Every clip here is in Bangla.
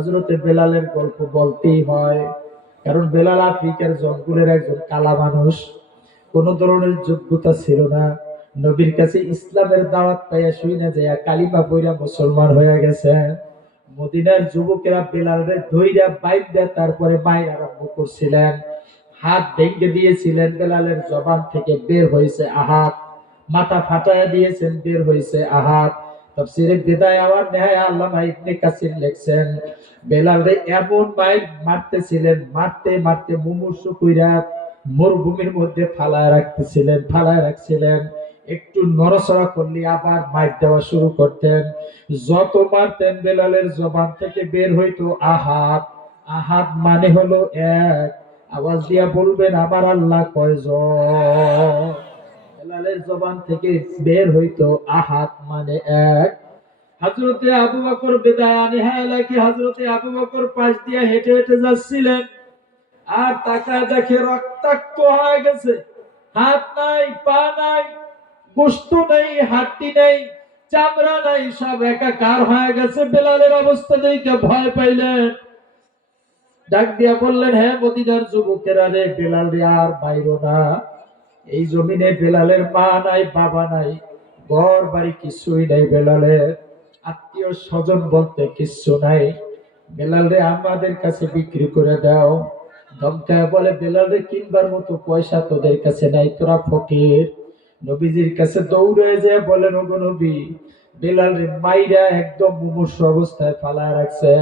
হজরতে বেলালের গল্প বলতেই হয়। কারণ বেলাল আফ্রিকার জঙ্গলের একজন কালা মানুষ। কোন ধরনের যোগ্যতা ছিল না। নবীর কাছে ইসলামের দাওয়াত পাইয়া শুই না যায় কালিমা পইরা মুসলমান হয়ে গেছে। মদিনার যুবকেরা বেলালরে ধইরা বাইক দেয় তারপরে বাইর আরম্ভ করছিলেন। হাত ভেঙে দিয়েছিলেন বেলালের জবান থেকে বের হয়েছে আহাত। মাথা ফাটায় দিয়েছেন, বের হয়েছে আহাত। বিদায় আওয়ার আল্লামা ইবনে কাসির লিখছেন এমন মাইর মারতেছিলেন, মারতে মারতে মুমূর্ষু কইরা মরুভূমির মধ্যে ফালায় রাখতেছিলেন, ফালায় রাখছিলেন। একটু নড়াচড়া করলে আবার মাইক দেওয়া শুরু করতেন। যত মারতেন বেলালের জবান থেকে বের হইতো আহাত। আহাত মানে হলো এক। আওয়াজ দিয়া বলবেন, আমার আল্লাহ কয়জন? বেলালের জবান থেকে বের হইতো আহাত মানে এক। হজরতে আবু বকর বেদায় আনি হ্যাঁ হজরতে আবু বকর পাশ দিয়ে হেঁটে হেঁটে যাচ্ছিলেন। আর তাকায় দেখে রক্তাক্ত হয়ে গেছে। হাত নাই, পা নাই বস্তু নেই হাড্ডি নেই, চামড়া নাই, সব একাকার হয়ে গেছে। বেলালের অবস্থা দেখে ভয় পাইলেন। ডাক দিয়া বললেন হ্যাঁ মদিনার যুবকেরা রে, বেলাল রে, আর বাইরো না। এই জমিনে বেলালের মা নাই, বাবা নাই, ঘর বাড়ি কিছুই নাই বেলালের আত্মীয় স্বজন বলতে কিচ্ছু নাই। বেলাল রে আমাদের কাছে বিক্রি করে দাও। ধমকায় বলে বেলাল রে কিনবার মতো পয়সা তোদের কাছে নাই, তোরা ফকির। নবীজির কাছে দৌড়ে যায় বলেন, ওগো নবী বেলাল রে মাইরা একদম মুমূর্ষ অবস্থায় ফালায় রাখছে।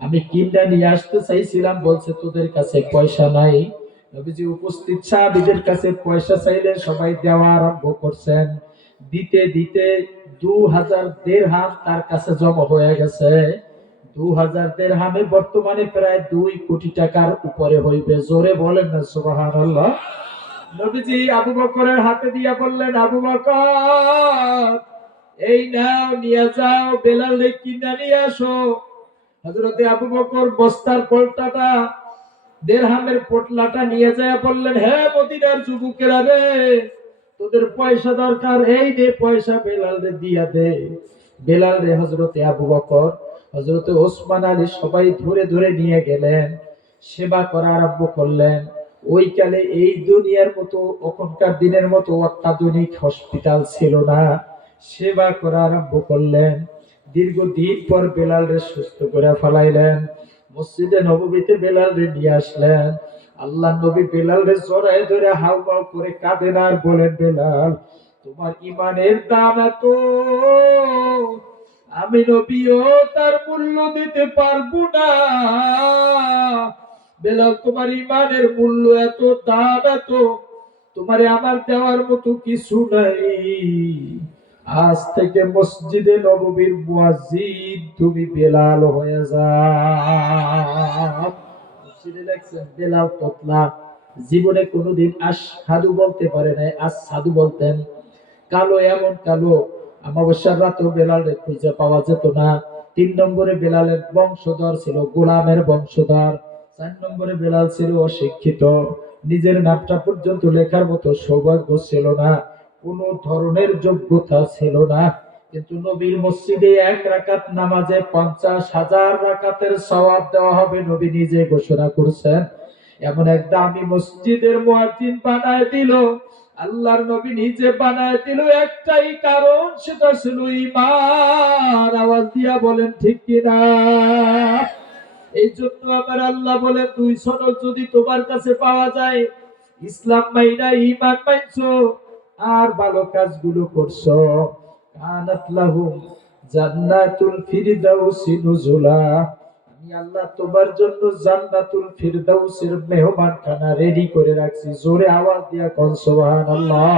আমি কিনটা নিয়ে আসতে চাইছিলাম, বলছে তোদের কাছে পয়সা নাই। নবীজি উপস্থিত সাহাবীদের কাছে পয়সা চাইলে সবাই দেওয়া আরম্ভ করছেন। দিতে দিতে দু হাজার দেড় হাম তার কাছে জমা হয়ে গেছে। দু হাজার দেড় হামে বর্তমানে প্রায় দুই কোটি টাকার উপরে হইবে। জোরে বলেন না সুবাহান আল্লাহ নবীজি আবু বকরের হাতে দিয়া বললেন, আবু বকর, এই নাও, নিয়ে যাও, বেলাল কিনা নিয়ে আসো। হজরতে আবু বকর বস্তার পল্টাটা দেড়হামের পোটলাটা নিয়ে যায়, বললেন হ্যাঁ মদিনার যুবকেরা রে, তোদের পয়সা দরকার, এই দে পয়সা বেলাল রে দিয়া দে। বেলাল রে হজরতে আবু বকর হজরতে ওসমান আলী সবাই ধরে ধরে নিয়ে গেলেন, সেবা করা আরম্ভ করলেন। ওই কালে এই দুনিয়ার মতো, ওখানকার দিনের মতো অত্যাধুনিক হসপিটাল ছিল না। সেবা করা আরম্ভ করলেন। দীর্ঘদিন পর বেলাল রে সুস্থ করে ফেলাইলেন। মসজিদে নববীতে বেলাল নিয়ে আসলেন। আল্লাহ নবী বেলাল জড়ায় ধরে হাউ মাউ করে কাঁদেন আর বলেন, বেলাল, তোমার ইমানের দাম এত। আমি নবীও তার মূল্য দিতে পারব না। বেলাল, তোমার ইমানের মূল্য এত, দাম এত। তোমারে আমার দেওয়ার মতো কিছু নাই। আজ থেকে মসজিদে নববীর মুয়াজ্জিন তুমি বেলাল হয়ে যাও। মসজিদে বেলাল তোতলা। জীবনে কোনোদিন আসাদু বলতে পারে নাই আজ সাধু বলতেন, কালো এমন কালো। অমাবস্যার রাতেও বেলালে খুঁজে পাওয়া যেত না। তিন নম্বরে বেলালের বংশধর ছিল গোলামের বংশধর। চার নম্বরে বেলাল ছিল অশিক্ষিত। নিজের নামটা পর্যন্ত লেখার মতো সৌভাগ্য ছিল না। কোন ধরনের যোগ্যতা ছিল না। কিন্তু নবীর মসজিদে এক রাকাত নামাজে পঞ্চাশ হাজার রাকাতের সওয়াব দেওয়া হবে নবী নিজে ঘোষণা করছেন। এমন এক দামি মসজিদের মুয়াজ্জিন বানায় দিল। আল্লাহর নবী নিজে বানায় দিল। একটাই কারণ, সেটা ছিল ইমান আওয়াজ দিয়া বলেন, ঠিক কিনা এই জন্য আমার আল্লাহ বলে দুই সনদ যদি তোমার কাছে পাওয়া যায়, ইসলাম মাইনা ইমান মানছো আর ভালো কাজগুলো করছ। কানাত লাহুম জান্নাতুল ফিরদাউসি নুজুলা। আমি আল্লাহ তোমার জন্য জান্নাতুল ফিরদাউসের মেহমানখানা রেডি করে রাখছি। জোরে আওয়াজ দিয়া কোন, সুবহানাল্লাহ।